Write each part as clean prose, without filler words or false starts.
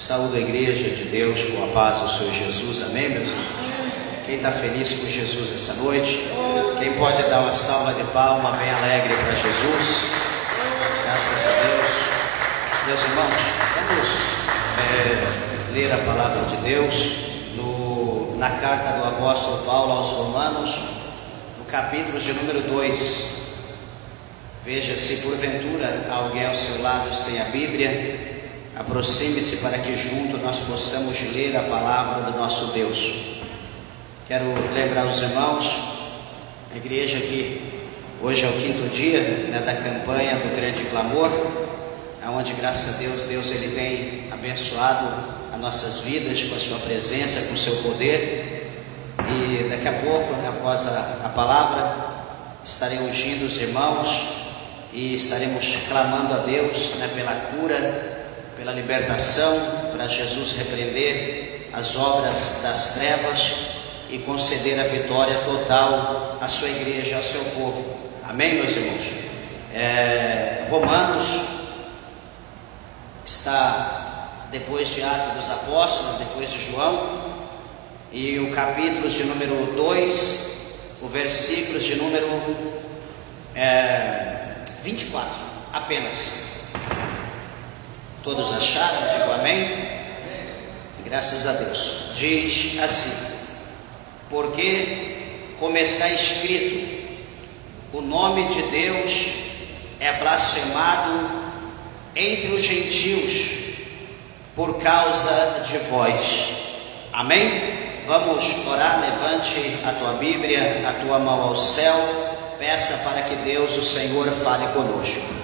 Saúdo a igreja de Deus com a paz do Senhor Jesus, amém, meus irmãos? Quem está feliz com Jesus essa noite? Quem pode dar uma salva de palma bem alegre para Jesus? Graças a Deus. Meus irmãos, vamos ler a palavra de Deus na carta do apóstolo Paulo aos Romanos, no capítulo de número 2. Veja, se porventura alguém ao seu lado sem a Bíblia, aproxime-se para que junto nós possamos ler a palavra do nosso Deus. Quero lembrar os irmãos, a igreja que hoje é o 5º dia da campanha do Grande Clamor, onde graças a Deus, Deus ele tem abençoado as nossas vidas com a sua presença, com o seu poder. E daqui a pouco, após a palavra, estarei ungindo os irmãos e estaremos clamando a Deus pela cura, pela libertação, para Jesus repreender as obras das trevas e conceder a vitória total à sua igreja, ao seu povo. Amém, meus irmãos? Romanos está depois de Atos dos Apóstolos, depois de João, e o capítulo de número 2, o versículo de número 24, apenas. Todos acharam? Digo amém? Graças a Deus. Diz assim: porque, como está escrito, o nome de Deus é blasfemado entre os gentios por causa de vós. Amém? Vamos orar. Levante a tua Bíblia, a tua mão ao céu, peça para que Deus, o Senhor, fale conosco.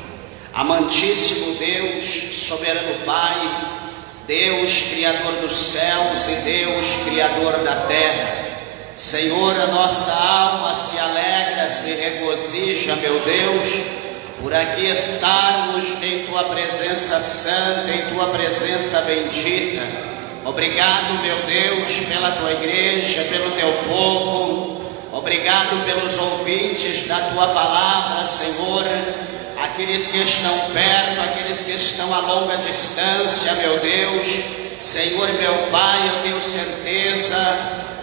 Amantíssimo Deus, soberano Pai, Deus Criador dos céus e Deus Criador da terra, Senhor, a nossa alma se alegra, se regozija, meu Deus, por aqui estarmos em Tua presença santa, em Tua presença bendita. Obrigado, meu Deus, pela Tua igreja, pelo Teu povo. Obrigado pelos ouvintes da Tua palavra, Senhor. Aqueles que estão perto, aqueles que estão a longa distância, meu Deus. Senhor, meu Pai, eu tenho certeza,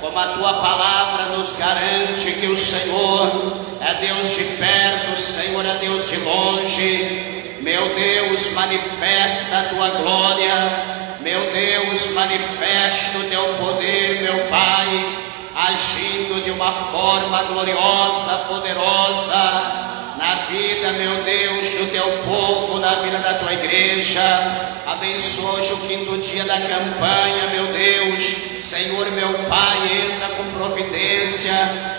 como a Tua palavra nos garante, que o Senhor é Deus de perto, o Senhor é Deus de longe. Meu Deus, manifesta a Tua glória. Meu Deus, manifesta o Teu poder, meu Pai, agindo de uma forma gloriosa, poderosa, na vida, meu Deus, do Teu povo, na vida da Tua igreja. Abençoa hoje o 5º dia da campanha, meu Deus. Senhor, meu Pai, entra com providência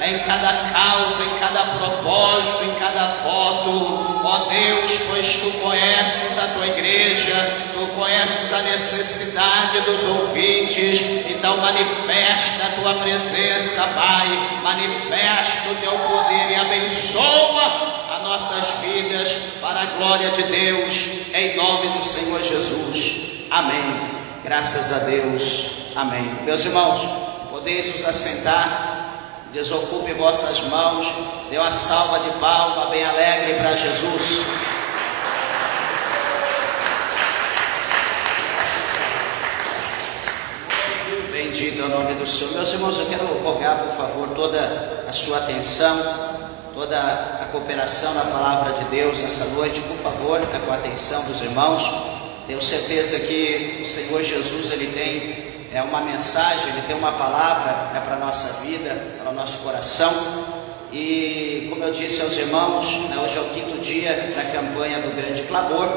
em cada causa, em cada propósito, em cada voto. Ó Deus, pois Tu conheces a Tua igreja, Tu conheces a necessidade dos ouvintes. Então manifesta a Tua presença, Pai. Manifesta o Teu poder e abençoa nossas vidas para a glória de Deus, em nome do Senhor Jesus. Amém. Graças a Deus. Amém. Meus irmãos, podeis vos assentar, desocupe vossas mãos, dê uma salva de palma bem alegre para Jesus. Bendito é o nome do Senhor. Meus irmãos, eu quero rogar, por favor, toda a sua atenção, toda a cooperação na palavra de Deus nessa noite. Por favor, com a atenção dos irmãos. Tenho certeza que o Senhor Jesus, Ele tem uma mensagem, Ele tem uma palavra para a nossa vida, para o nosso coração. E como eu disse aos irmãos, hoje é o 5º dia da campanha do Grande Clamor.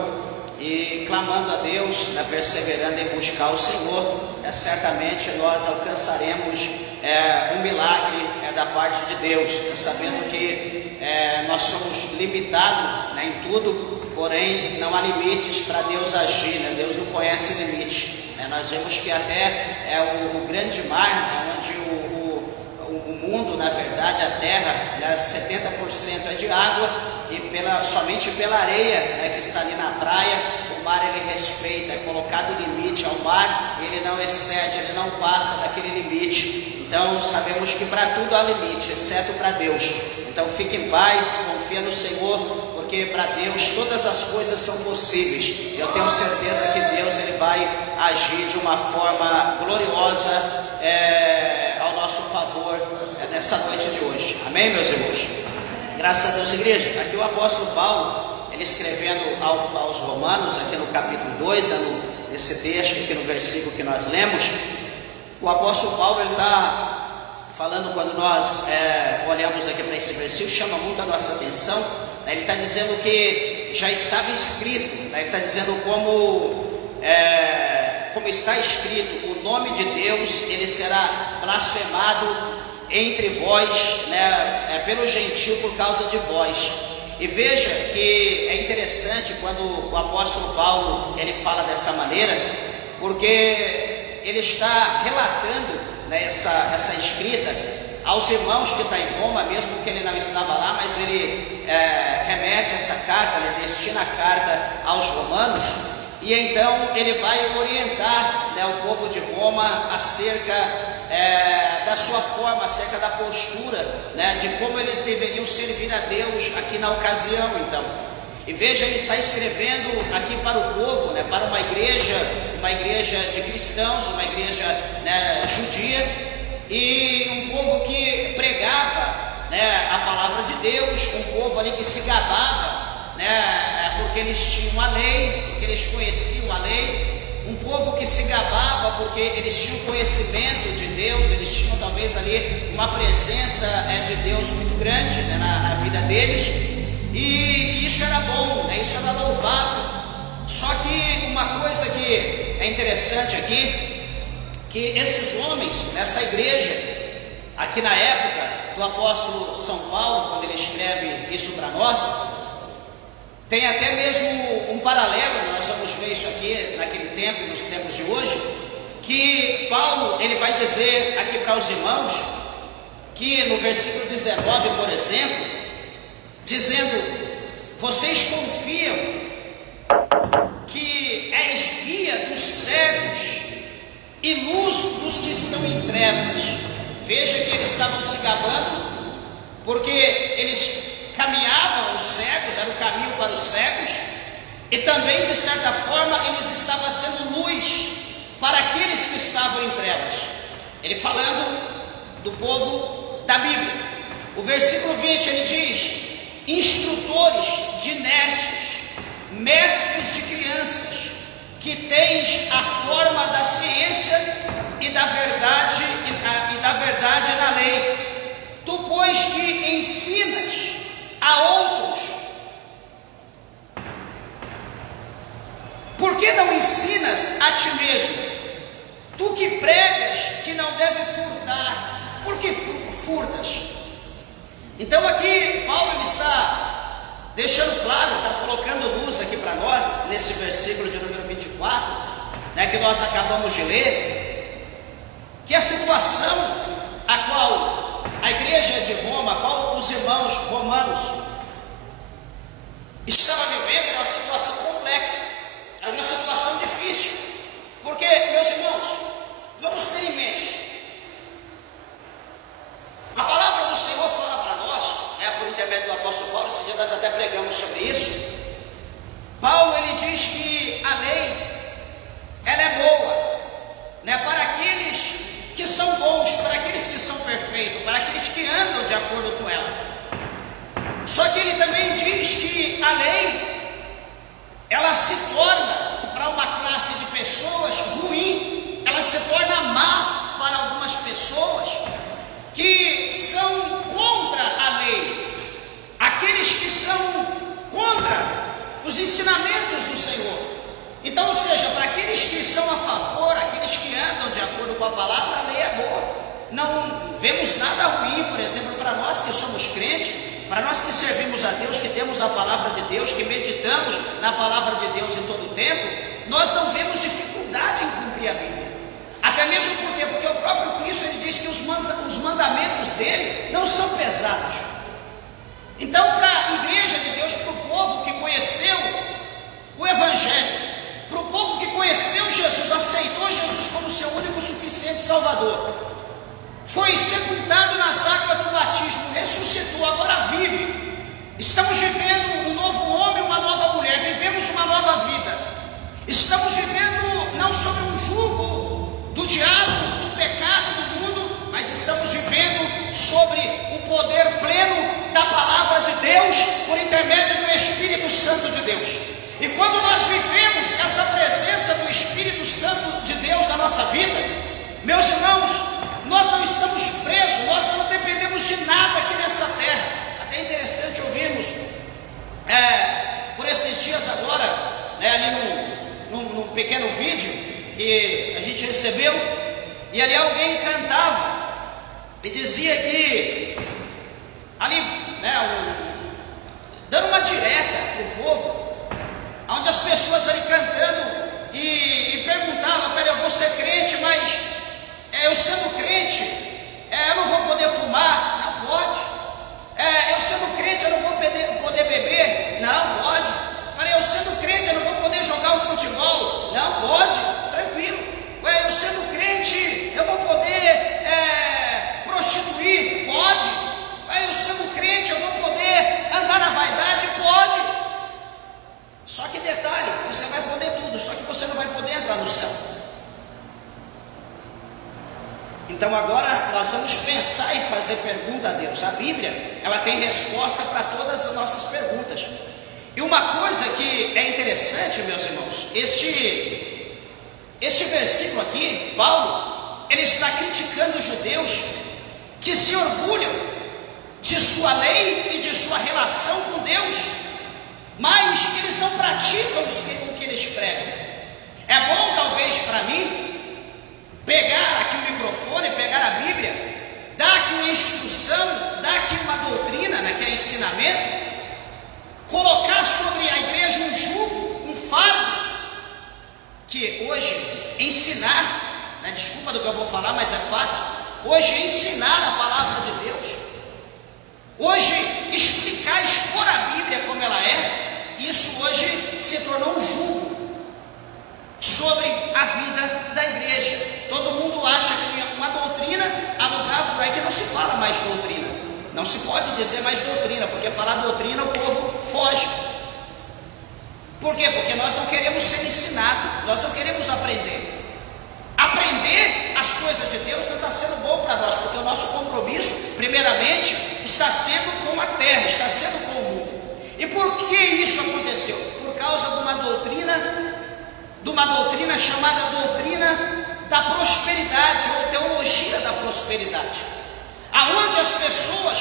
E clamando a Deus, perseverando em buscar o Senhor, certamente nós alcançaremos um milagre da parte de Deus, sabendo que nós somos limitados em tudo, porém não há limites para Deus agir, Deus não conhece limite. Nós vemos que até o grande mar, onde o mundo, na verdade, a terra, 70% é de água, e somente pela areia que está ali na praia, o mar ele respeita, é colocado limite ao mar, ele não excede, ele não passa daquele limite. Então sabemos que para tudo há limite, exceto para Deus. Então fique em paz, confia no Senhor, porque para Deus todas as coisas são possíveis. Eu tenho certeza que Deus ele vai agir de uma forma gloriosa ao nosso favor nessa noite de hoje. Amém, meus irmãos? Graças a Deus, igreja. Aqui o apóstolo Paulo, ele escrevendo aos Romanos, aqui no capítulo 2, nesse texto, aqui no versículo que nós lemos, o apóstolo Paulo ele está falando, quando nós olhamos aqui para esse versículo, chama muito a nossa atenção, né? Ele está dizendo que já estava escrito, né? Ele está dizendo como está escrito, o nome de Deus ele será blasfemado entre vós, né? Pelo gentio por causa de vós. E veja que é interessante quando o apóstolo Paulo ele fala dessa maneira, porque ele está relatando, né, essa escrita aos irmãos que estão em Roma, mesmo que ele não estava lá, mas ele remete essa carta, ele destina a carta aos romanos, e então ele vai orientar, né, o povo de Roma acerca da sua forma, acerca da postura, né, de como eles deveriam servir a Deus aqui na ocasião. Então, e veja, ele está escrevendo aqui para o povo, né, para uma igreja de cristãos, uma igreja, né, judia, e um povo que pregava, né, a palavra de Deus, um povo ali que se gabava, né, porque eles tinham a lei, porque eles conheciam a lei, um povo que se gabava porque eles tinham conhecimento de Deus, eles tinham talvez ali uma presença de Deus muito grande, né, na vida deles. E isso era bom, né? Isso era louvável. Só que uma coisa que é interessante aqui, que esses homens, nessa igreja, aqui na época do apóstolo São Paulo, quando ele escreve isso para nós, tem até mesmo um paralelo, nós vamos ver isso aqui naquele tempo, nos tempos de hoje, que Paulo ele vai dizer aqui para os irmãos, que no versículo 19, por exemplo, dizendo: vocês confiam que és guia dos cegos e luz dos que estão em trevas. Veja que eles estavam se gabando, porque eles caminhavam, os cegos, era o caminho para os cegos, e também de certa forma eles estavam sendo luz para aqueles que estavam em trevas. Ele falando do povo da Bíblia. O versículo 20 ele diz: instrutores de nércios, mestres de crianças, que tens a forma da ciência e da verdade na lei. Tu, pois, que ensinas a outros, por que não ensinas a ti mesmo? Tu que pregas que não deve furtar, por que furtas? Então aqui Paulo ele está deixando claro, está colocando luz aqui para nós, nesse versículo de número 24, né, que nós acabamos de ler, que a situação a qual a igreja de Roma, a qual os irmãos romanos estavam vivendo, era uma situação complexa, era uma situação difícil, porque, meus irmãos, vamos ter em mente, a palavra do Senhor fala para nós, por intermédio do apóstolo Paulo, esse dia nós até pregamos sobre isso. Paulo ele diz que a lei ela é boa, né, para aqueles que são bons, para aqueles que são perfeitos, para aqueles que andam de acordo com ela. Só que ele também diz que a lei ela se torna para uma classe de pessoas ruim, ela se torna má para algumas pessoas que são contra a lei, aqueles que são contra os ensinamentos do Senhor. Então, ou seja, para aqueles que são a favor, aqueles que andam de acordo com a palavra, a lei é boa. Não vemos nada ruim, por exemplo, para nós que somos crentes, para nós que servimos a Deus, que temos a palavra de Deus, que meditamos na palavra de Deus em todo o tempo, nós não vemos dificuldade em cumprir a Bíblia. Até mesmo porque o próprio Cristo ele diz que os mandamentos dele não são pesados. Então, para a igreja de Deus, para o povo que conheceu o Evangelho, para o povo que conheceu Jesus, aceitou Jesus como seu único suficiente Salvador, foi sepultado nas águas do batismo, ressuscitou, agora vive, Estamos vivendo um novo homem, uma nova mulher, vivemos uma nova vida. Estamos vivendo não sobre um jugo do diabo, do pecado, do mundo, mas estamos vivendo sobre o poder pleno da palavra de Deus, por intermédio do Espírito Santo de Deus. E quando nós vivemos essa presença do Espírito Santo de Deus na nossa vida, meus irmãos, nós não estamos presos, nós não dependemos de nada aqui nessa terra. Até interessante ouvirmos, por esses dias agora, ali num pequeno vídeo que a gente recebeu, e ali alguém cantava e dizia que, ali, dando uma direta para o povo, onde as pessoas ali cantando e perguntavam: peraí, eu vou ser crente, mas eu sendo crente, eu não vou poder fumar? Não pode. Eu sendo crente, eu não vou poder beber? Não pode. Peraí, eu sendo crente, eu não vou poder jogar o futebol? Não pode. Tranquilo. Eu sendo crente, eu vou poder prostituir? Pode. Eu sendo crente, eu vou poder andar na vaidade? Pode. Só que detalhe, você vai poder tudo, só que você não vai poder entrar no céu. Então agora nós vamos pensar e fazer pergunta a Deus. A Bíblia, ela tem resposta para todas as nossas perguntas. E uma coisa que é interessante, meus irmãos, este versículo aqui, Paulo, ele está criticando os judeus que se orgulham de sua lei e de sua relação com Deus, mas eles não praticam o que eles pregam. É bom talvez para mim pegar aqui o microfone, pegar a Bíblia, dar aqui uma instrução, dar aqui uma doutrina, que é ensinamento, colocar sobre a igreja um jugo, um fardo, que hoje ensinar, desculpa do que eu vou falar, mas é fato, hoje ensinar a palavra de Deus, hoje explicar, expor a Bíblia como ela é, isso hoje se tornou um jugo sobre a vida da igreja. Todo mundo acha que uma doutrina, há lugar por aí que não se fala mais doutrina, não se pode dizer mais doutrina, porque falar doutrina o povo foge. Por quê? Porque nós não queremos ser ensinados, nós não queremos aprender. Aprender as coisas de Deus não está sendo bom para nós, porque o nosso compromisso, primeiramente, está sendo com a terra, está sendo com o mundo. E por que isso aconteceu? Por causa de uma doutrina chamada doutrina da prosperidade, ou teologia da prosperidade, aonde as pessoas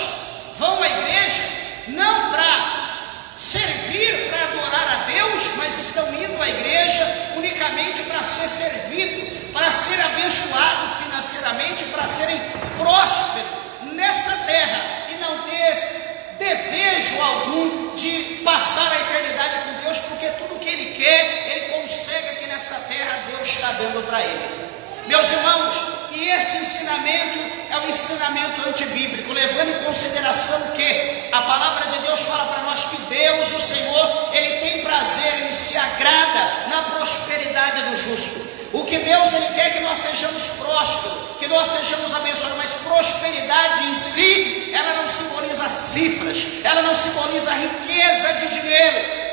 vão à igreja não para servir, para adorar a Deus, mas estão indo à igreja unicamente para ser servido, para ser abençoado financeiramente, para serem prósperos nessa terra e não ter desejo algum de passar a eternidade com Deus, porque tudo que ele quer, ele consegue aqui nessa terra, Deus está dando para ele. Meus irmãos, e esse ensinamento é um ensinamento antibíblico, levando em consideração que a palavra de Deus fala para nós que Deus, o Senhor, ele tem prazer, ele se agrada na prosperidade do justo. O que Deus ele quer é que nós sejamos prósperos, que nós sejamos abençoados, mas prosperidade em si, ela não simboliza cifras, ela não simboliza riqueza de dinheiro.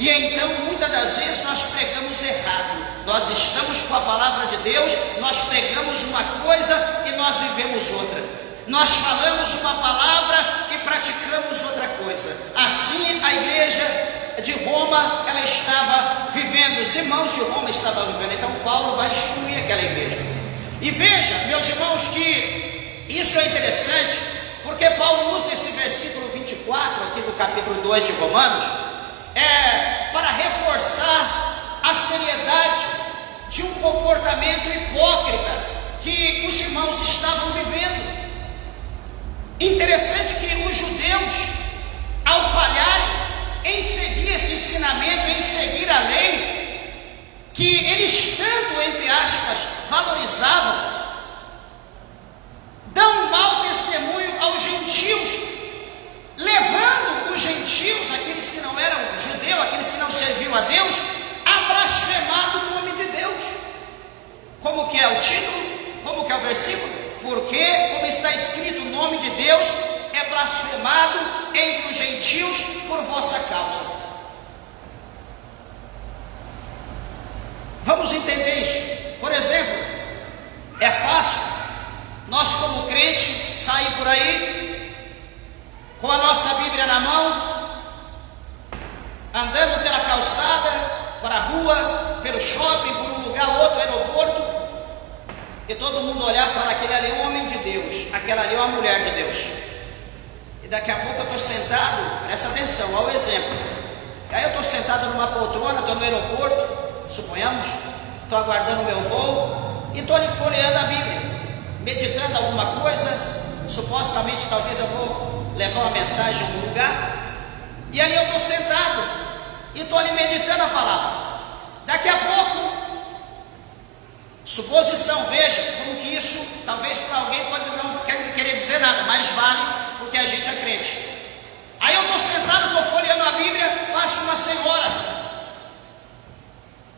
E então, muitas das vezes, nós pregamos errado. Nós estamos com a palavra de Deus, nós pregamos uma coisa e nós vivemos outra. Nós falamos uma palavra e praticamos outra coisa. Assim, a igreja de Roma, ela estava vivendo, os irmãos de Roma estavam vivendo. Então, Paulo vai excluir aquela igreja. E veja, meus irmãos, que isso é interessante, porque Paulo usa esse versículo 24, aqui do capítulo 2 de Romanos, para reforçar a seriedade de um comportamento hipócrita que os irmãos estavam vivendo. Interessante que os judeus, ao falharem em seguir esse ensinamento, em seguir a lei, que eles tanto, entre aspas, valorizavam, dão um mau testemunho aos gentios, levando os gentios, aqueles que não eram judeus, aqueles que não serviam a Deus, a blasfemar o nome de Deus. Como que é o título? Como que é o versículo? Porque, como está escrito, o nome de Deus é blasfemado entre os gentios por vossa causa. Vamos entender isso. Por exemplo, é fácil nós como crente sair por aí com a nossa Bíblia na mão, andando pela calçada, para a rua, pelo shopping, por um lugar ou outro, aeroporto, e todo mundo olhar e falar: aquele ali é um homem de Deus, aquela ali é uma mulher de Deus. E daqui a pouco eu estou sentado, presta atenção, olha o exemplo. Aí eu estou sentado numa poltrona, estou no aeroporto, suponhamos, estou aguardando o meu voo, e estou ali folheando a Bíblia, meditando alguma coisa, supostamente talvez eu vou levar uma mensagem a algum lugar, e ali eu estou sentado, e estou ali meditando a palavra. Daqui a pouco, suposição, veja como que isso, talvez para alguém pode não querer dizer nada, mas vale porque a gente é crente. Aí eu estou sentado, estou folheando a Bíblia, passa uma senhora,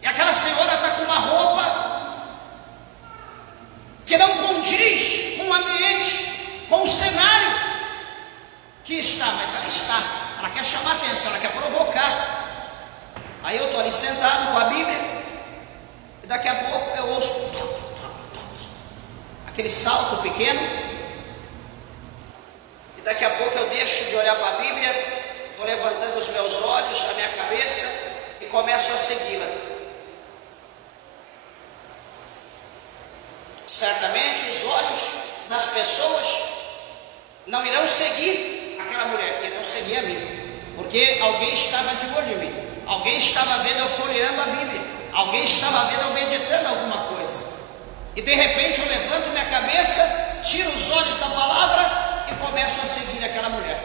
e aquela senhora está com uma roupa que não condiz com o ambiente, com o cenário que está, mas ela está, ela quer chamar atenção, ela quer provocar. Aí eu estou ali sentado com a Bíblia, e daqui a pouco eu ouço aquele salto pequeno, e daqui a pouco eu deixo de olhar para a Bíblia, vou levantando os meus olhos, a minha cabeça, e começo a segui-la. Certamente os olhos das pessoas não irão seguir aquela mulher, irão seguir a mim, porque alguém estava de olho em mim, alguém estava vendo eu folheando a Bíblia, alguém estava vendo eu meditando alguma coisa, e de repente eu levanto minha cabeça, tiro os olhos da palavra e começo a seguir aquela mulher.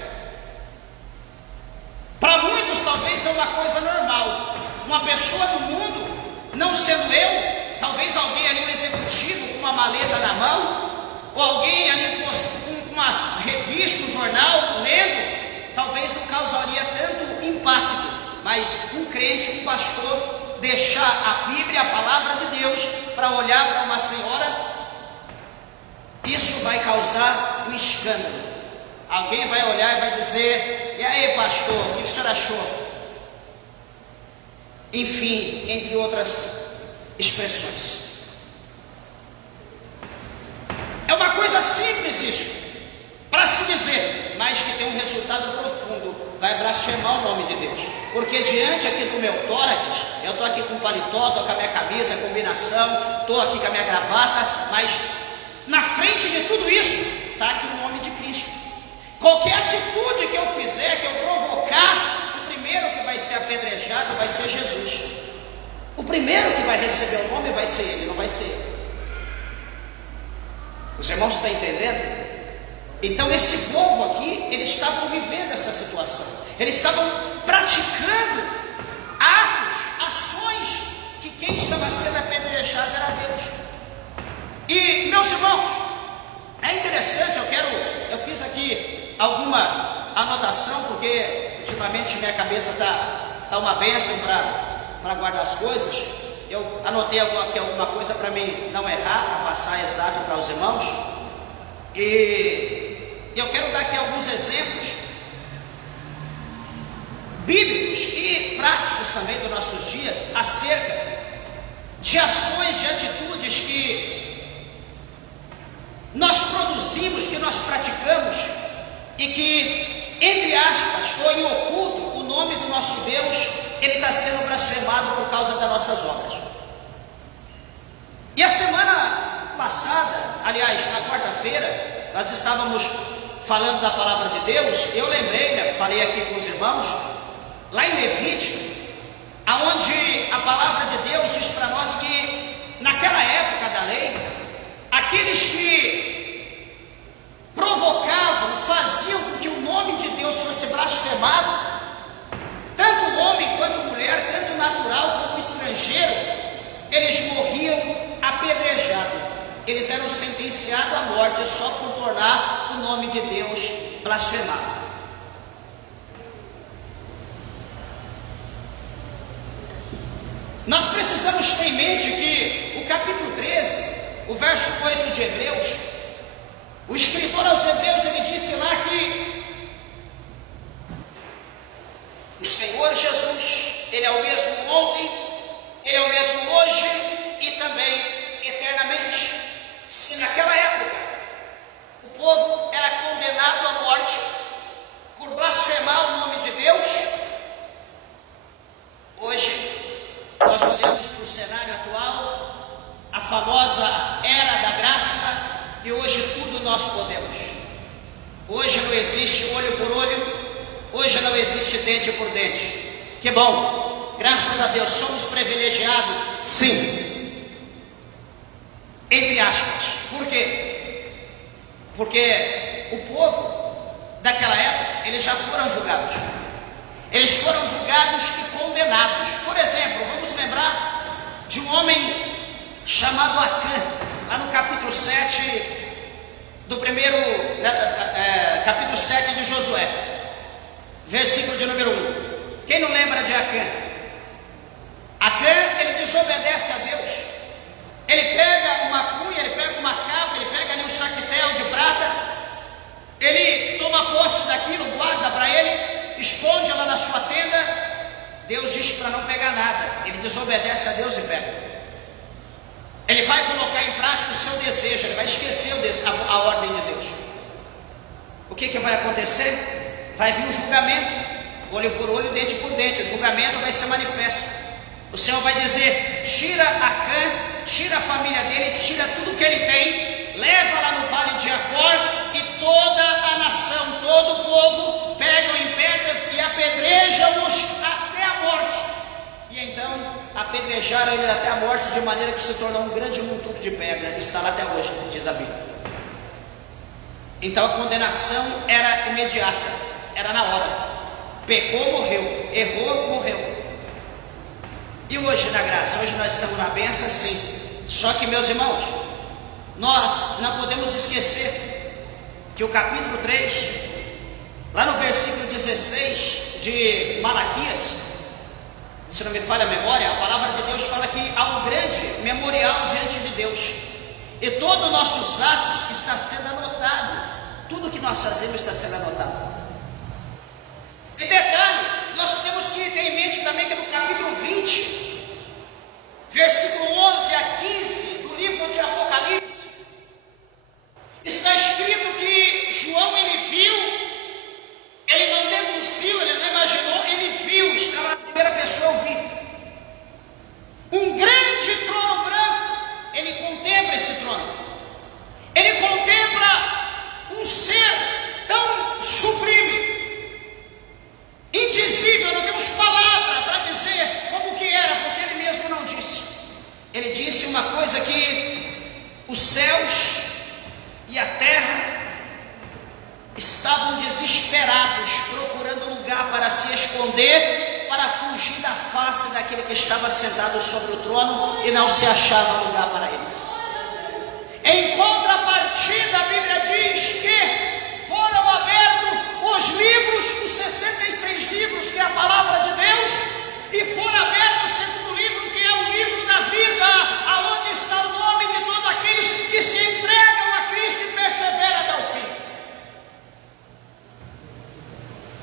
Para muitos talvez é uma coisa normal, uma pessoa do mundo, não sendo eu, talvez alguém ali, um executivo com uma maleta na mão, ou alguém ali com uma revista, um jornal, lendo, talvez não causaria tanto impacto, mas um crente, um pastor, deixar a Bíblia, a palavra de Deus, para olhar para uma senhora, isso vai causar um escândalo. Alguém vai olhar e vai dizer: e aí, pastor, o que o senhor achou? Enfim, entre outras expressões. É uma coisa simples isso, para se dizer, mas que tem um resultado profundo. Vai blasfemar o nome de Deus, porque diante aqui do meu tórax, eu estou aqui com paletó, estou com a minha camisa, combinação, estou aqui com a minha gravata, mas na frente de tudo isso está aqui o nome de Cristo. Qualquer atitude que eu fizer, que eu provocar, o primeiro que vai ser apedrejado vai ser Jesus. O primeiro que vai receber o nome vai ser ele, não vai ser eu. Os irmãos estão entendendo? Então esse povo aqui, eles estavam vivendo essa situação, eles estavam praticando atos, ações, que quem estava sendo apedrejado era Deus. E meus irmãos, é interessante, eu fiz aqui alguma anotação, porque ultimamente minha cabeça está uma bênção para guardar as coisas. Eu anotei aqui alguma coisa para mim não errar, para passar exato para os irmãos. E eu quero dar aqui alguns exemplos bíblicos e práticos também dos nossos dias, acerca de ações, de atitudes que nós produzimos, que nós praticamos, e que, entre aspas, ou em oculto, o nome do nosso Deus, ele está sendo blasfemado por causa das nossas obras. E a semana passada, aliás, na quarta-feira, nós estávamos falando da palavra de Deus. Eu lembrei, né, falei aqui com os irmãos, lá em Levítico, aonde a palavra de Deus diz para nós que, naquela época da lei, aqueles que provocavam, faziam com que o nome de Deus fosse blasfemado, tanto homem quanto mulher, tanto natural como estrangeiro, eles morriam apedrejados, eles eram sentenciados à morte só por tornar o nome de Deus blasfemado. Nós precisamos ter em mente que o capítulo 13, o verso 8 de Hebreus, o escritor aos Hebreus, ele disse lá que O Senhor Jesus, Ele é o mesmo ontem, Ele é o mesmo hoje e também eternamente. Se naquela época o povo era condenado à morte por blasfemar o nome de Deus, hoje nós olhamos para o cenário atual, a famosa era da graça, e hoje tudo nós podemos. Hoje não existe olho por olho, hoje não existe dente por dente. Que bom, graças a Deus, somos privilegiados, sim, entre aspas. Por quê? Porque o povo daquela época, eles já foram julgados. Eles foram julgados e condenados. Por exemplo, vamos lembrar de um homem chamado Acã, lá no capítulo 7 do primeiro, capítulo 7 de Josué, versículo de número 1. Quem não lembra de Acã? Acã, ele desobedece a Deus. Ele pega uma cunha, ele pega uma capa, ele pega ali um saquetel de prata, ele toma posse daquilo, guarda para ele, esconde lá na sua tenda. Deus diz para não pegar nada. Ele desobedece a Deus e pega. Ele vai colocar em prática o seu desejo, ele vai esquecer a ordem de Deus. O que vai acontecer? Vai vir um julgamento, olho por olho, dente por dente. O julgamento vai ser manifesto. O Senhor vai dizer: tira Acã, tira a família dele, tira tudo que ele tem, leva lá no vale de Acor, e toda a nação, todo o povo, pegam em pedras e apedrejam-os até a morte. E então apedrejaram ele até a morte, de maneira que se tornou um grande monturo de pedra. Está lá até hoje, diz a Bíblia. Então a condenação era imediata, era na hora. Pecou, morreu. Errou, morreu. E hoje na graça, hoje nós estamos na bênção, sim. Só que, meus irmãos, nós não podemos esquecer que o capítulo 3, lá no versículo 16 de Malaquias, se não me falha a memória, a palavra de Deus fala que há um grande memorial diante de Deus, e todos os nossos atos está sendo anotado. Tudo que nós fazemos está sendo anotado. E detalhe, nós temos que ter em mente também que no capítulo 20, versículo 11 a 15 do livro de Apocalipse, está escrito que João, ele viu, ele não deduziu, ele não imaginou, ele viu, estava na primeira pessoa, ouvir um grande trono branco. Ele contempla esse trono, ele contempla um ser tão sublime, indizível, não temos palavra para dizer como que era, porque ele mesmo não disse. Ele disse uma coisa, que os céus e a terra estavam desesperados, procurando lugar para se esconder, para fugir da face daquele que estava sentado sobre o trono, e não se achava lugar para eles. Em contrapartida, a Bíblia diz que foram abertos os livros, os 66 livros, que é a palavra de Deus, e foram abertos o segundo livro, que é o livro da vida, aonde está o nome de todos aqueles que se entregam a Cristo e perseveram até o fim.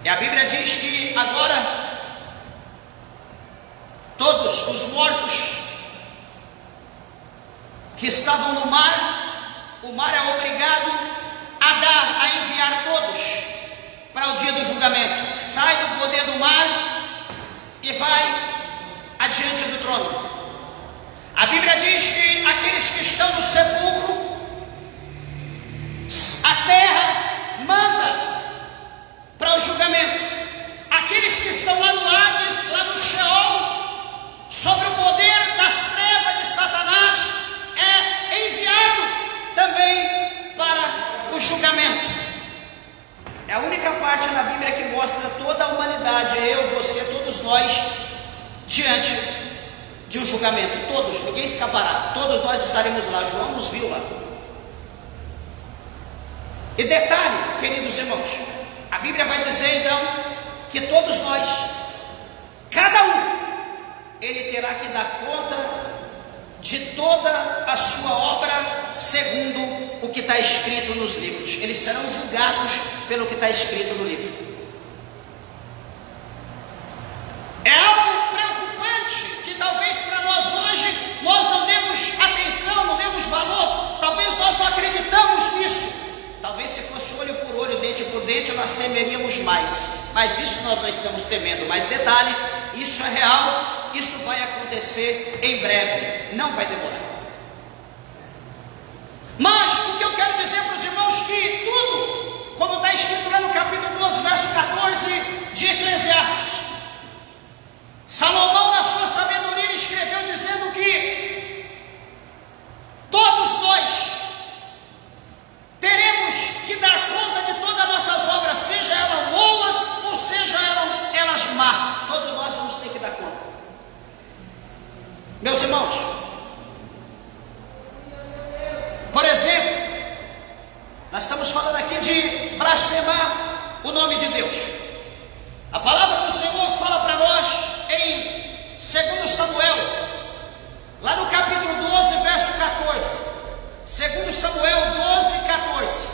E a Bíblia diz que agora todos os mortos que estavam no mar, o mar é obrigado a enviar todos para o dia do julgamento. Sai do poder do mar e vai adiante do trono. A Bíblia diz que aqueles que estão no sepulcro, a terra manda para o julgamento. Aqueles que estão lá no Hades, lá no Sheol, sobre o poder das trevas de Satanás, é enviado também para o julgamento. É a única parte na Bíblia que mostra toda a humanidade, eu, você, todos nós, diante de um julgamento. Todos, ninguém escapará, todos nós estaremos lá. João nos viu lá. E detalhe, queridos irmãos, a Bíblia vai dizer então que todos nós, cada um, ele terá que dar conta de toda a sua obra segundo o que está escrito nos livros. Eles serão julgados pelo que está escrito no livro. prudente, nós temeríamos mais. Mas isso nós não estamos temendo. Mas detalhe, isso é real, isso vai acontecer em breve, não vai demorar. Mas o que eu quero dizer para os irmãos, que tudo, como está escrito lá no capítulo 12, verso 14 de Eclesiastes, Salomão, na sua sabedoria, escreveu dizendo que todos nós teremos que dar conta de todas as nossas obras, seja elas boas ou seja elas más. Todos nós vamos ter que dar conta. Meus irmãos, por exemplo, nós estamos falando aqui de blasfemar o nome de Deus. A palavra do Senhor fala para nós em 2 Samuel, lá no capítulo 12, verso 14. 2 Samuel 12, 14.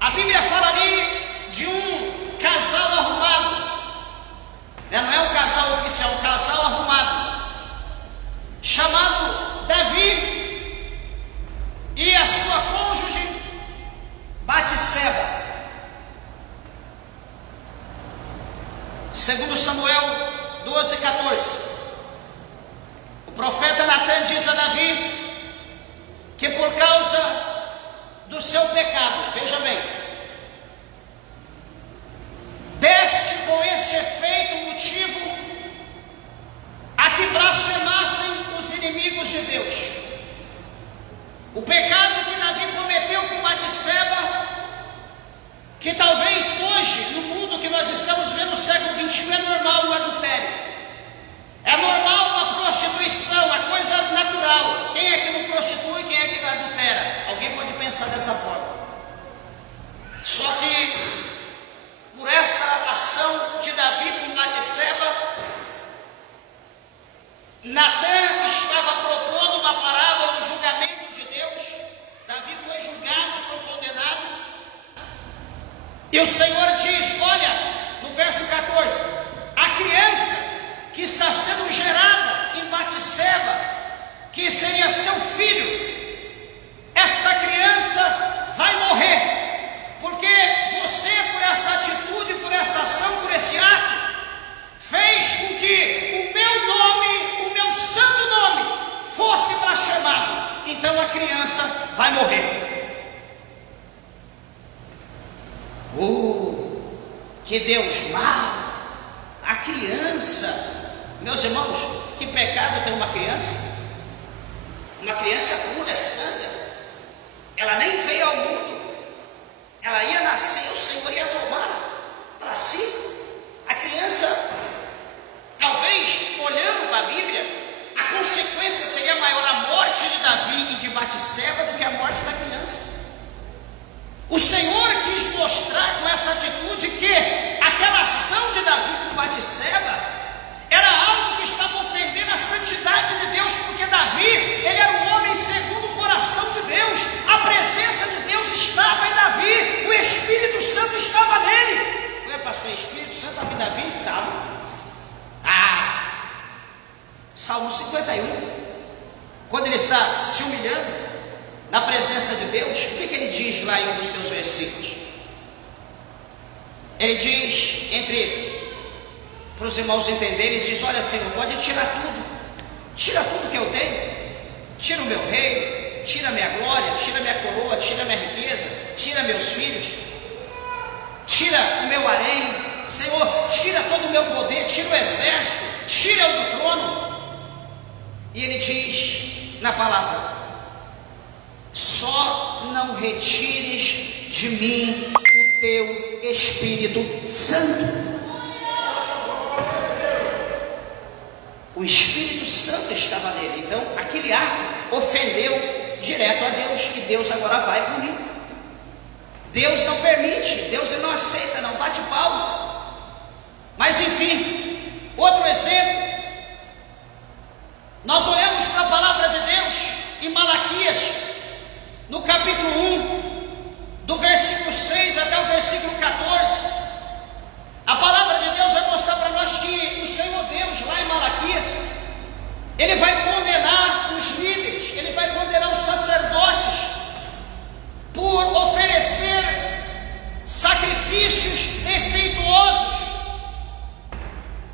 A Bíblia fala ali de um casal arrumado. Não é um casal oficial, um casal arrumado, chamado Davi e a sua cônjuge Batseba. 2 Samuel 12, 14. O profeta Natan diz a Davi que por causa do seu pecado, veja bem, deste com este efeito motivo a que blasfemassem os inimigos de Deus. O pecado que Davi cometeu com Batseba, que talvez hoje, no mundo que nós estamos vendo no século XXI, é normal o adultério, é normal a prostituição, a coisa natural. Quem é que não prostitui, quem é que não adultera? Alguém pode pensar dessa forma. Só que por essa ação de Davi com Batseba, Natan estava propondo uma parábola, um julgamento de Deus. Davi foi julgado, foi condenado, e o Senhor diz, olha, no verso 14, a criança que está sendo gerada em Batseba, que seria seu filho, esta criança vai morrer, porque você, por essa atitude, por essa ação, por esse ato, fez com que o meu nome, o meu santo nome, fosse blasfemado. Então a criança vai morrer. Que Deus mau! A criança, meus irmãos, que pecado tem uma criança? Uma criança pura, santa. Ela nem veio ao mundo, ela ia nascer, o Senhor ia tomar para si. A criança, talvez, olhando para a Bíblia, a consequência seria maior, a morte de Davi e de Batseba, do que a morte da criança. O Senhor quis mostrar com essa atitude que aquela ação de Davi com Batseba era algo que estava ofendendo a santidade de Deus, porque Davi, ele era um homem segundo o coração de Deus, a presença de Deus estava em Davi, o Espírito Santo estava nele. Não é, pastor, o Espírito Santo estava em Davi? Estava. Salmo 51, quando ele está se humilhando na presença de Deus, o que ele diz lá em um dos seus versículos? Ele diz, para os irmãos entenderem, ele diz, olha, Senhor, pode tirar tudo que eu tenho, tira o meu reino, tira a minha glória, tira a minha coroa, tira a minha riqueza, tira meus filhos, tira o meu harém, Senhor, tira todo o meu poder, tira o exército, tira o do trono. E ele diz na palavra, só não retires de mim o teu Espírito Santo. O Espírito Santo estava nele. Então aquele ato ofendeu direto a Deus, e Deus agora vai punir. Deus não permite, Deus não aceita, não bate palma. Mas enfim, outro exemplo, nós olhamos para a palavra de Deus em Malaquias, no capítulo 1, do versículo 6 até o versículo 14, a palavra de Deus vai mostrar para nós que o Senhor Deus, lá em Malaquias, Ele vai condenar os líderes, Ele vai condenar os sacerdotes, por oferecer sacrifícios sacrifícios defeituosos,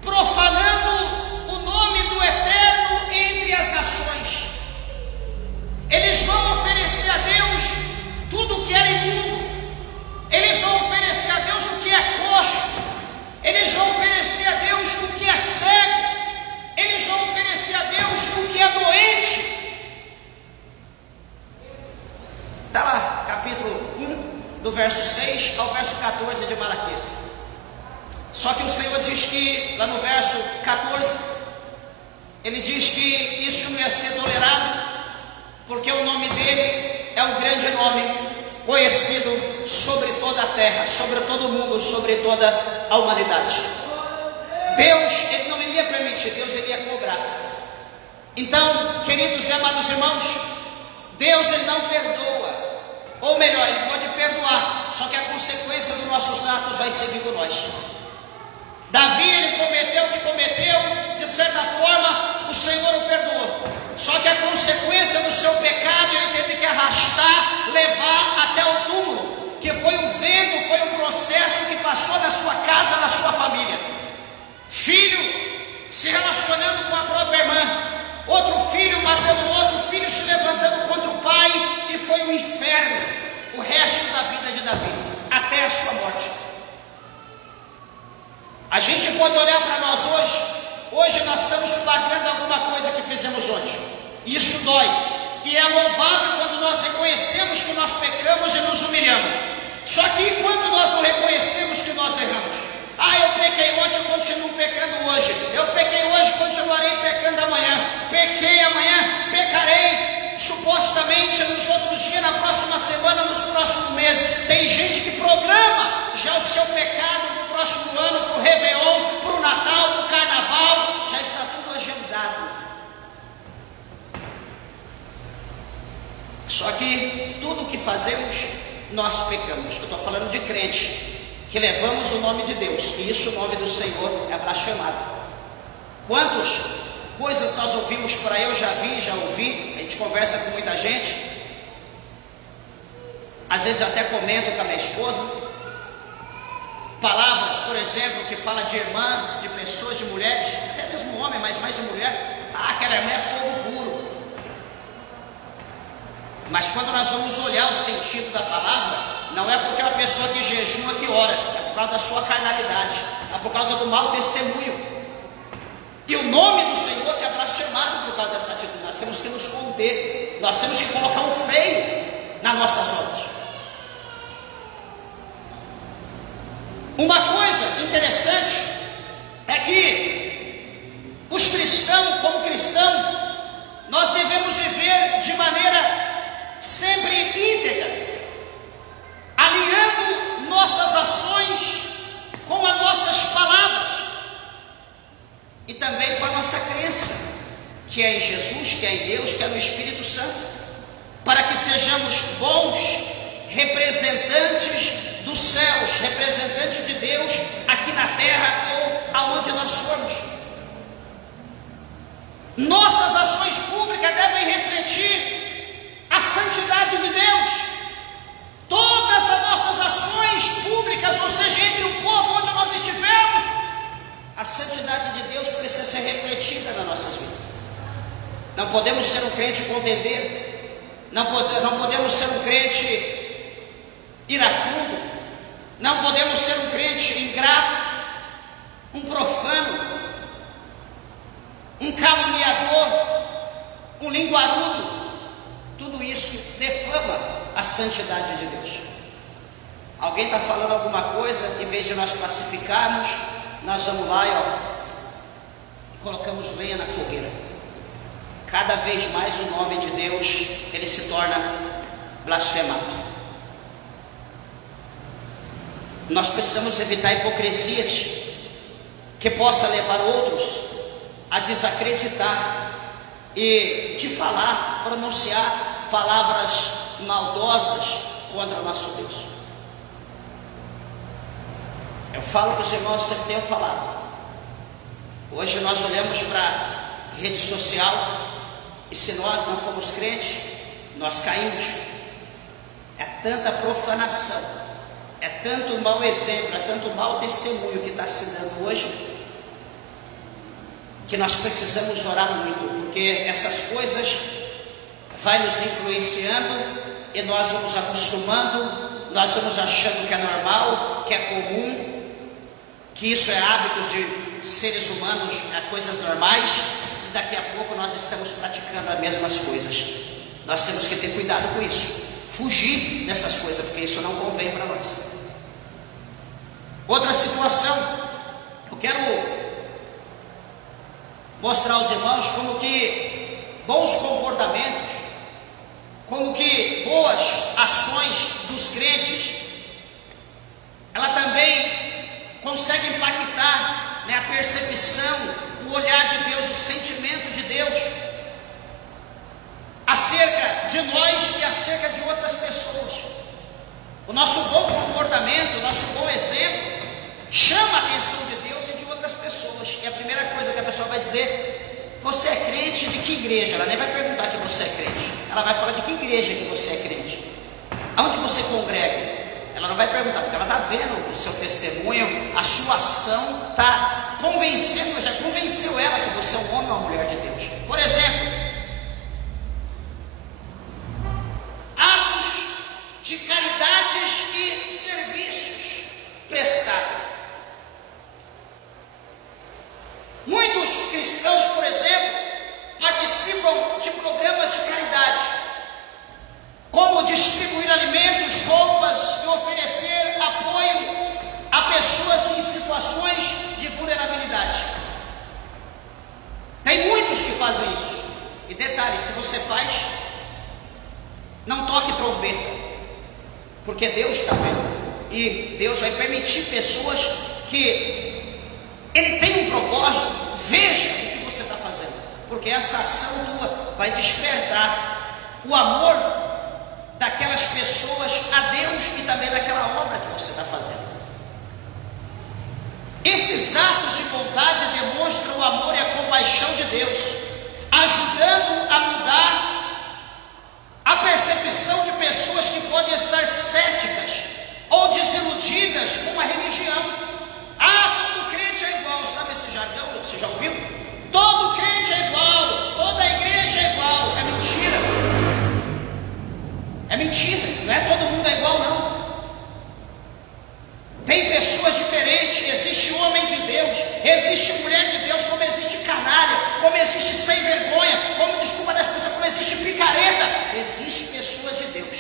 profanando o nome do Eterno entre as nações. Eles vão oferecer a Deus tudo o que era imundo, eles vão oferecer a Deus o que é coxo, eles vão oferecer a Deus o que é cego, eles vão oferecer a Deus o que é doente. Está lá, capítulo 1, do verso 6 ao verso 14 de Malaquias. Só que o Senhor diz que, lá no verso 14, Ele diz que isso não ia ser tolerado, porque o nome dele é um grande nome, conhecido sobre toda a terra, sobre todo o mundo, sobre toda a humanidade. Deus, Ele não iria permitir, Deus iria cobrar. Então, queridos e amados irmãos, Deus, Ele não perdoa, ou melhor, Ele pode perdoar, só que a consequência dos nossos atos vai seguir por nós. Davi, ele cometeu o que cometeu, de certa forma, o Senhor o perdoou, só que a consequência do seu pecado, ele teve que arrastar, levar até o túmulo, que foi um vento, foi um processo que passou na sua casa, na sua família. Filho se relacionando com a própria irmã, outro filho matando outro filho, se levantando contra o pai, e foi um inferno o resto da vida de Davi, até a sua morte. A gente pode olhar para nós hoje nós estamos pagando alguma coisa que fizemos hoje, e isso dói, e é louvável quando nós reconhecemos que nós pecamos e nos humilhamos. Só que quando nós não reconhecemos que nós erramos, eu pequei ontem, eu continuo pecando hoje, eu pequei hoje, continuarei pecando amanhã, pequei amanhã, pecarei supostamente nos outros dias, na próxima semana, nos próximos meses. Tem gente que programa já o seu pecado para o próximo ano, para o Réveillon, para o Natal, para o Carnaval, já está tudo agendado. Só que tudo que fazemos, nós pecamos. Eu estou falando de crente, que levamos o nome de Deus, e isso, o nome do Senhor, é blasfemado. Quantas coisas nós ouvimos por aí, eu já vi, já ouvi, a gente conversa com muita gente, às vezes até comento com a minha esposa, palavras, por exemplo, que fala de irmãs, de pessoas, de mulheres, até mesmo homem, mas mais de mulher. Aquela irmã é fogo puro. Mas quando nós vamos olhar o sentido da palavra, não é porque é uma pessoa que jejuma que ora, é por causa da sua carnalidade, é por causa do mau testemunho. E o nome do Senhor que é blasfemado por causa dessa atitude. Nós temos que nos conter, nós temos que colocar um freio nas nossas obras. Uma coisa interessante é que os cristãos, como cristãos, nós devemos viver de maneira sempre íntegra, alinhando nossas ações com as nossas palavras e também com a nossa crença, que é em Jesus, que é em Deus, que é no Espírito Santo, para que sejamos bons representantes dos céus, representantes de Deus aqui na terra ou aonde nós formos. Nossas ações públicas devem refletir a santidade de Deus. Todas as nossas ações públicas, ou seja, entre o povo onde nós estivermos, a santidade de Deus precisa ser refletida nas nossas vidas. Não podemos ser um crente contendeiro, não podemos ser um crente iracundo, não podemos ser um crente ingrato, um profano, um caluniador, um linguarudo. Tudo isso defama a santidade de Deus. Alguém está falando alguma coisa, em vez de nós pacificarmos, nós vamos lá e colocamos lenha na fogueira. Cada vez mais o nome de Deus, ele se torna blasfemado. Nós precisamos evitar hipocrisias que possa levar outros a desacreditar e de falar, pronunciar palavras maldosas contra o nosso Deus. Eu falo que os irmãos sempre tenho falado. Hoje nós olhamos para a rede social e se nós não formos crentes, nós caímos. É tanta profanação, é tanto mau exemplo, é tanto mau testemunho que está se dando hoje, que nós precisamos orar muito, porque essas coisas vai nos influenciando e nós vamos acostumando, nós vamos achando que é normal, que é comum, que isso é hábitos de seres humanos, é coisas normais, e daqui a pouco nós estamos praticando as mesmas coisas. Nós temos que ter cuidado com isso, fugir dessas coisas, porque isso não convém para nós. Outra situação, eu quero mostrar aos irmãos como que bons comportamentos, como que boas ações dos crentes, ela também consegue impactar, né, a percepção, o olhar de Deus, o sentimento de Deus acerca de nós e acerca de outras pessoas. O nosso bom comportamento, o nosso bom exemplo chama a atenção de Deus e de outras pessoas. E a primeira coisa que a pessoa vai dizer: você é crente de que igreja? Ela nem vai perguntar que você é crente, ela vai falar de que igreja que você é crente, aonde você congrega. Ela não vai perguntar, porque ela está vendo o seu testemunho, a sua ação está convencendo, já convenceu ela que você é um homem ou uma mulher de Deus. Por exemplo, atos de caridades e serviços prestados. Muitos cristãos, por exemplo, participam de programas de caridade, como distribuir alimentos, roupas e oferecer apoio a pessoas em situações de vulnerabilidade. Tem muitos que fazem isso. E detalhe, se você faz, não toque trombeta, porque Deus está vendo. E Deus vai permitir pessoas que Ele tem um propósito, veja o que você está fazendo, porque essa ação tua vai despertar o amor daquelas pessoas a Deus e também daquela obra que você está fazendo. Esses atos de bondade demonstram o amor e a compaixão de Deus, ajudando a mudar a percepção de pessoas que podem estar céticas ou desiludidas com a religião. Ah, todo crente é igual, sabe esse jargão? Você já ouviu? Todo crente é igual, toda igreja é igual. É mentira. É mentira, não é todo mundo é igual, não. Tem pessoas diferentes, existe homem de Deus, existe mulher de Deus, como existe canalha, como existe sem vergonha, como, desculpa das pessoas, como existe picareta. Existe pessoas de Deus,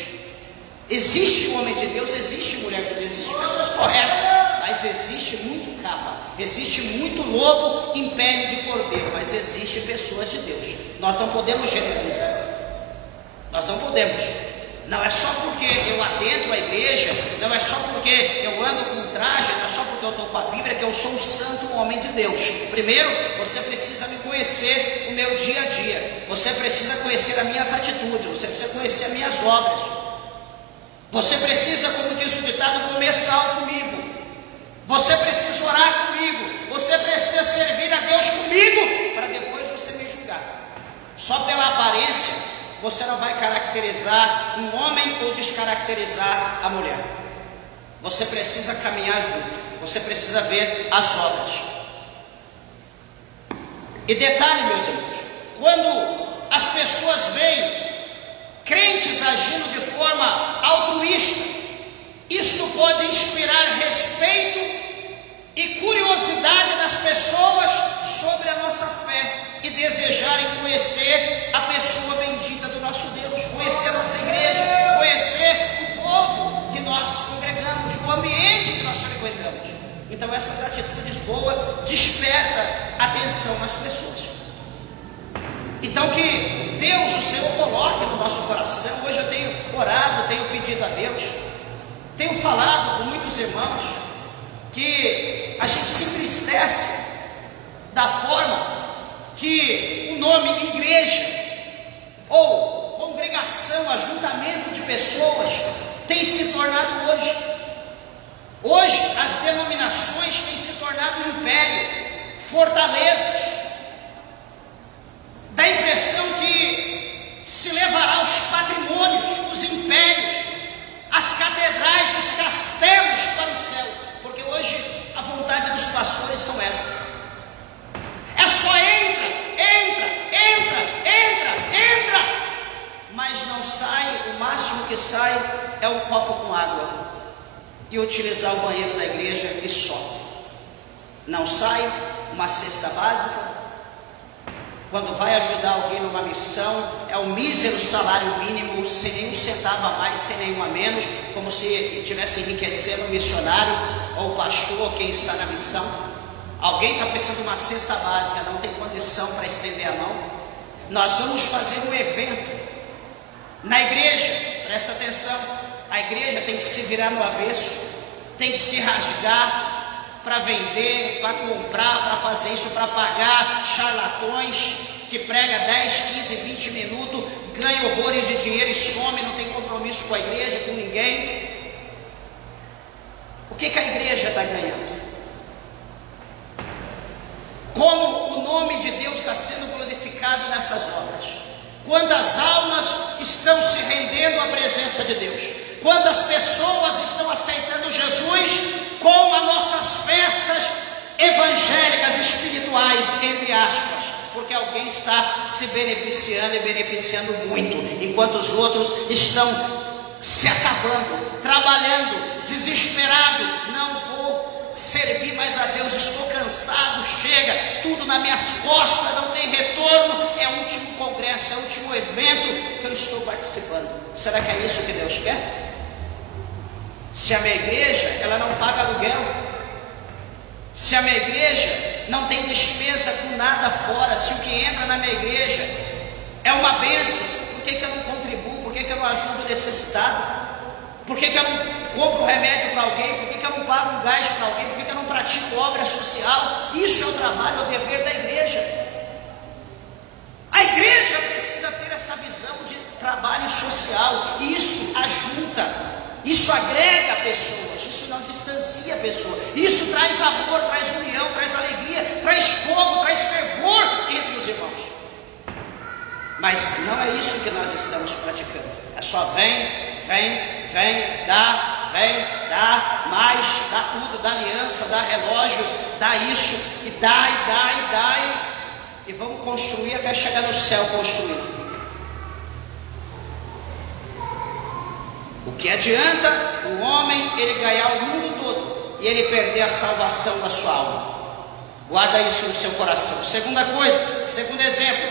existe homem de Deus, existe mulher de Deus, existe pessoas corretas, mas existe muito capa, existe muito lobo em pele de cordeiro, mas existe pessoas de Deus. Nós não podemos generalizar, nós não podemos. Não é só porque eu adentro a igreja, não é só porque eu ando com traje, não é só porque eu estou com a Bíblia que eu sou um santo homem de Deus. Primeiro, você precisa me conhecer o meu dia a dia, você precisa conhecer as minhas atitudes, você precisa conhecer as minhas obras, você precisa, como diz o ditado, comer sal comigo, você precisa orar comigo, você precisa servir a Deus comigo, para depois você me julgar. Só pela aparência você não vai caracterizar um homem ou descaracterizar a mulher. Você precisa caminhar junto, você precisa ver as obras. E detalhe, meus irmãos, quando as pessoas veem crentes agindo de forma altruísta, isto pode inspirar respeito e curiosidade nas pessoas sobre a nossa fé e desejarem conhecer a pessoa bendita do nosso Deus, conhecer a nossa igreja, conhecer o povo que nós congregamos, o ambiente que nós frequentamos. Então essas atitudes boas despertam atenção nas pessoas. Então que Deus, o Senhor, coloque no nosso coração. Hoje eu tenho orado, tenho pedido a Deus, tenho falado com muitos irmãos que a gente se entristece da forma que o nome igreja ou congregação, ajuntamento de pessoas tem se tornado hoje. Hoje as denominações têm se tornado um império, fortalezas. Dá a impressão que se levará os patrimônios, os impérios, as catedrais, os castelos é um copo com água e utilizar o banheiro da igreja e só. Não sai uma cesta básica. Quando vai ajudar alguém numa missão, é um mísero salário mínimo, sem nenhum centavo a mais, sem nenhum a menos, como se estivesse enriquecendo o missionário, ou o pastor, ou quem está na missão. Alguém está precisando de uma cesta básica, não tem condição para estender a mão. Nós vamos fazer um evento na igreja, presta atenção, a igreja tem que se virar no avesso, tem que se rasgar, para vender, para comprar, para fazer isso, para pagar charlatões que prega 10, 15, 20 minutos, ganha horrores de dinheiro e some, não tem compromisso com a igreja, com ninguém. O que a igreja está ganhando? Como o nome de Deus está sendo glorificado nessas obras? Quantas almas estão se rendendo à presença de Deus? Quantas pessoas estão aceitando Jesus com as nossas festas evangélicas espirituais, entre aspas, porque alguém está se beneficiando e beneficiando muito, enquanto os outros estão se acabando, trabalhando, desesperado. Não vou servir mais a Deus, estou cansado, chega, tudo nas minhas costas, não tem retorno, é o último congresso, é o último evento que eu estou participando. Será que é isso que Deus quer? Se a minha igreja, ela não paga aluguel, se a minha igreja não tem despesa com nada fora, se o que entra na minha igreja é uma bênção, por que eu não contribuo? Por que eu não ajudo o necessitado? Por que eu não compro remédio para alguém? Por que eu não pago um gás para alguém? Por que eu não pratico obra social? Isso é o trabalho, é o dever da igreja. A igreja precisa ter essa visão de trabalho social, e isso ajunta. Isso agrega pessoas, isso não distancia pessoas, isso traz amor, traz união, traz alegria, traz fogo, traz fervor entre os irmãos. Mas não é isso que nós estamos praticando. É só vem, dá mais, dá tudo, dá aliança, dá relógio, dá isso, e dá, e vamos construir até chegar no céu construir. O que adianta o homem ele ganhar o mundo todo e ele perder a salvação da sua alma? Guarda isso no seu coração. Segunda coisa, segundo exemplo,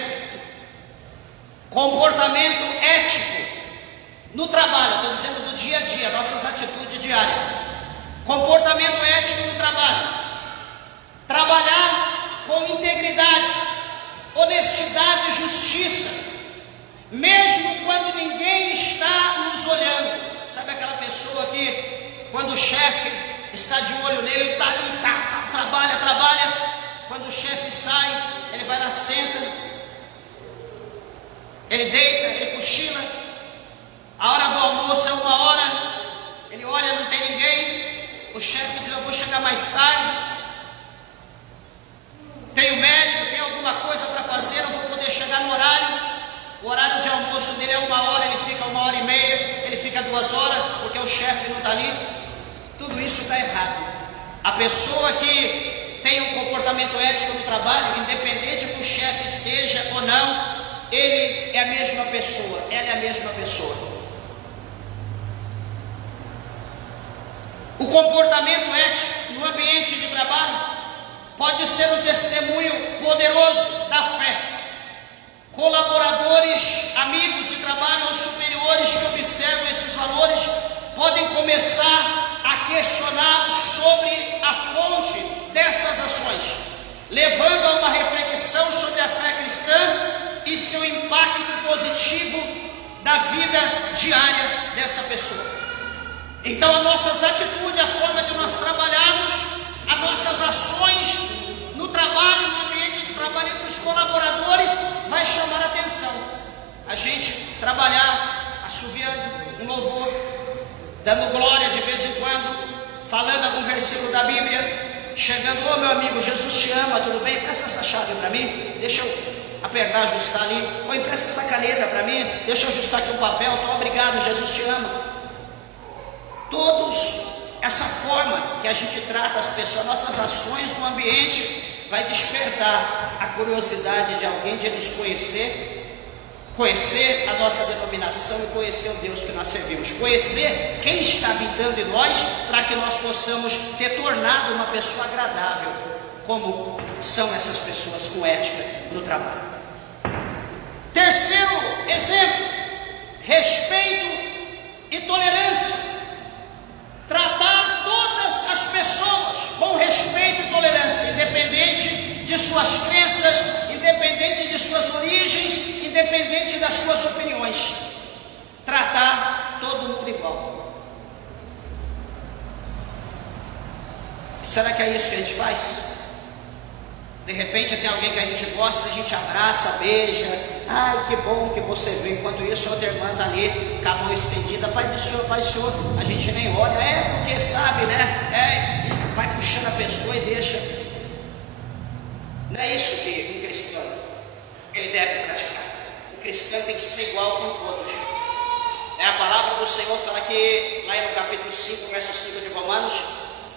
comportamento ético no trabalho. Estou dizendo do dia a dia, nossas atitudes diárias. Comportamento ético no trabalho. Trabalhar com integridade, honestidade e justiça, mesmo quando ninguém está nos olhando. Sabe aquela pessoa que, quando o chefe está de olho nele, ele está ali, trabalha. Quando o chefe sai, ele vai lá, senta, ele deita, ele cochila. A hora do almoço é 1h, ele olha, não tem ninguém. O chefe diz: eu vou chegar mais tarde, tenho médico, tenho alguma coisa para fazer, não vou poder chegar no horário. O horário de almoço dele é 1h, ele fica 1h30, ele fica 2 horas, porque o chefe não está ali. Tudo isso está errado. A pessoa que tem um comportamento ético no trabalho, independente que o chefe esteja ou não, ele é a mesma pessoa, ela é a mesma pessoa. O comportamento ético no ambiente de trabalho pode ser um testemunho poderoso da fé. Colaboradores, amigos de trabalho ou superiores que observam esses valores podem começar a questionar sobre a fonte dessas ações, levando a uma reflexão sobre a fé cristã e seu impacto positivo da vida diária dessa pessoa. Então, as nossas atitudes, a forma de nós trabalharmos, as nossas ações no trabalho, no ambiente de trabalho entre os colaboradores, vai chamar a atenção. A gente trabalhar, assoviando um louvor, dando glória de vez em quando, falando algum versículo da Bíblia, chegando: ô meu amigo, Jesus te ama, tudo bem? Presta essa chave para mim, deixa eu apertar, ajustar ali, ou empresta essa caneta para mim, deixa eu ajustar aqui um papel, então obrigado, Jesus te ama. Todos, essa forma que a gente trata as pessoas, nossas ações no ambiente, vai despertar a curiosidade de alguém de nos conhecer conhecer a nossa denominação e conhecer o Deus que nós servimos, conhecer quem está habitando em nós, para que nós possamos ter tornado uma pessoa agradável, como são essas pessoas com ética no trabalho. Terceiro exemplo, respeito e tolerância. Tratar todas as pessoas com respeito e tolerância, independente de suas crenças, independente de suas origens, independente das suas opiniões. Tratar todo mundo igual. Será que é isso que a gente faz? De repente tem alguém que a gente gosta, a gente abraça, beija. Ai, que bom que você veio. Enquanto isso, a outra irmã está ali, com a mão estendida. Pai do Senhor, Pai do Senhor. A gente nem olha, porque sabe, né? Vai puxando a pessoa e deixa. Não é isso que um cristão ele deve praticar. O cristão tem que ser igual com todos. A palavra do Senhor fala que, lá no capítulo 5, verso 5 de Romanos,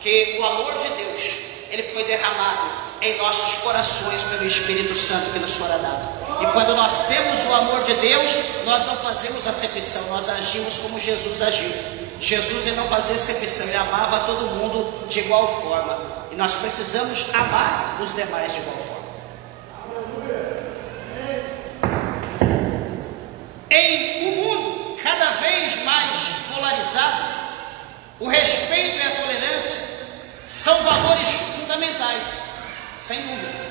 que o amor de Deus, ele foi derramado em nossos corações pelo Espírito Santo que nos fora dado. E quando nós temos o amor de Deus, nós não fazemos acepção, nós agimos como Jesus agiu. Jesus, ele não fazia acepção, ele amava todo mundo de igual forma. E nós precisamos amar os demais de igual forma. Em um mundo cada vez mais polarizado, o respeito e a tolerância são valores fundamentais, sem dúvida.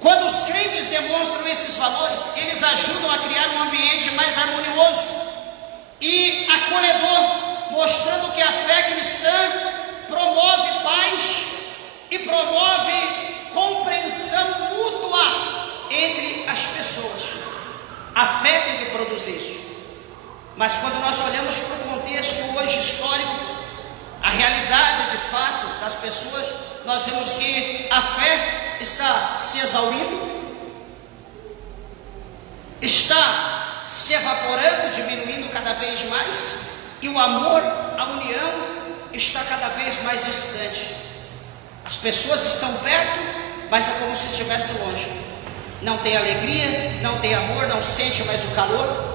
Quando os crentes demonstram esses valores, eles ajudam a criar um ambiente mais harmonioso e acolhedor, mostrando que a fé cristã promove paz e promove compreensão mútua entre as pessoas. A fé tem que produzir isso. Mas quando nós olhamos para o contexto hoje histórico, a realidade de fato das pessoas, nós vemos que a fé está se exaurindo, está se evaporando, diminuindo cada vez mais, e o amor, a união, está cada vez mais distante. As pessoas estão perto, mas é como se estivessem longe. Não tem alegria, não tem amor, não sente mais o calor.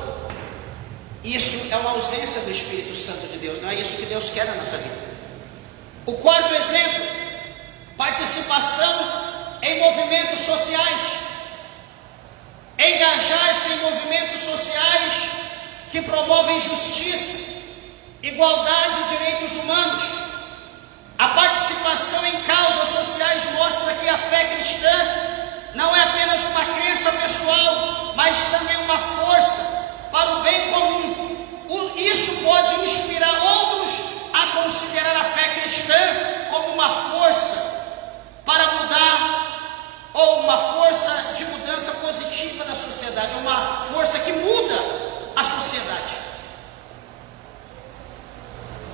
Isso é uma ausência do Espírito Santo de Deus, não é isso que Deus quer na nossa vida. O quarto exemplo, participação em movimentos sociais. Engajar-se em movimentos sociais que promovem justiça, igualdade e direitos humanos. A participação em causas sociais mostra que a fé cristã não é apenas uma crença pessoal, mas também uma força para o bem comum. Isso pode inspirar outros a considerar a fé cristã como uma força para mudar, ou uma força de mudança positiva na sociedade, uma força que muda a sociedade.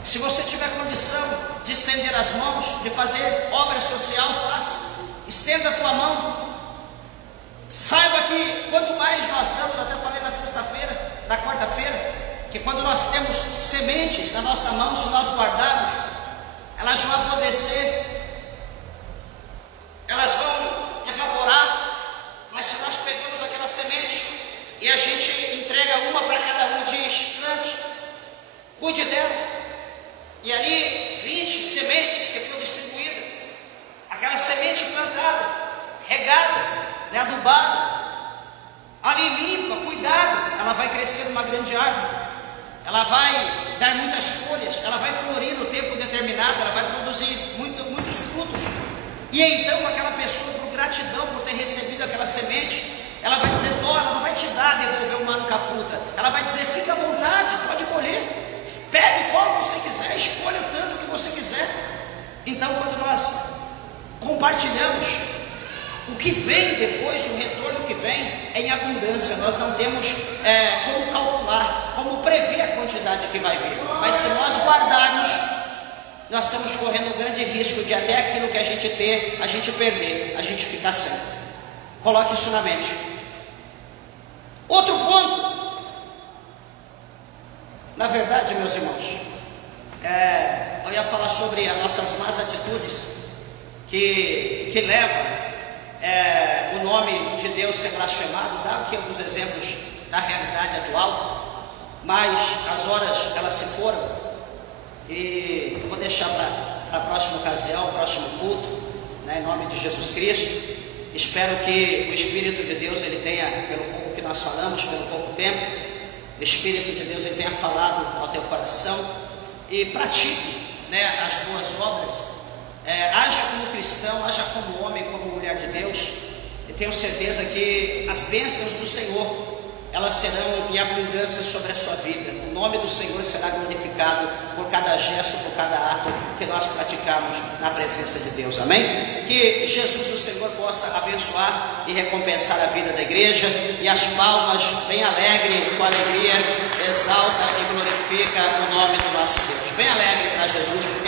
Se você tiver condição de estender as mãos, de fazer obra social, faça. Estenda a tua mão. Saiba que quanto mais nós damos, até falei na sexta-feira, na quarta-feira, que quando nós temos sementes na nossa mão, se nós guardarmos, elas vão apodrecer, elas vão evaporar, mas se nós pegamos aquela semente e a gente entrega uma para cada um, diz, plante, cuide dela, e ali 20 sementes que foram distribuídas, aquela semente plantada, regada, adubada, ali limpa, cuidado, ela vai crescer numa grande árvore, ela vai dar muitas folhas, ela vai florir no tempo determinado, ela vai produzir muitos frutos. E então aquela pessoa, por gratidão por ter recebido aquela semente, ela vai dizer, ela não vai te dar, devolver o mano com a fruta, ela vai dizer, fica à vontade, pode colher, pegue qual você quiser, escolha o tanto que você quiser. Então quando nós compartilhamos, o que vem depois, o retorno que vem é em abundância. Nós não temos como calcular, como prever a quantidade que vai vir. Mas se nós guardarmos, nós estamos correndo um grande risco de até aquilo que a gente ter, a gente perder, a gente ficar sem. Coloque isso na mente. Outro ponto, na verdade, meus irmãos, eu ia falar sobre as nossas más atitudes que levam o nome de Deus ser blasfemado. Dá aqui alguns exemplos da realidade atual, mas as horas elas se foram e eu vou deixar para a próxima ocasião, o próximo culto, né, em nome de Jesus Cristo. Espero que o Espírito de Deus ele tenha, pelo pouco que nós falamos, pelo pouco tempo, o Espírito de Deus ele tenha falado ao teu coração e pratique, né, as boas obras, haja como cristão, haja como homem, como mulher de Deus, e tenho certeza que as bênçãos do Senhor elas serão em abundância sobre a sua vida. O nome do Senhor será glorificado por cada gesto, por cada ato que nós praticamos na presença de Deus, amém? Que Jesus, o Senhor, possa abençoar e recompensar a vida da igreja, e as palmas, bem alegre, com alegria, exalta e glorifica o nome do nosso Deus. Bem alegre para Jesus.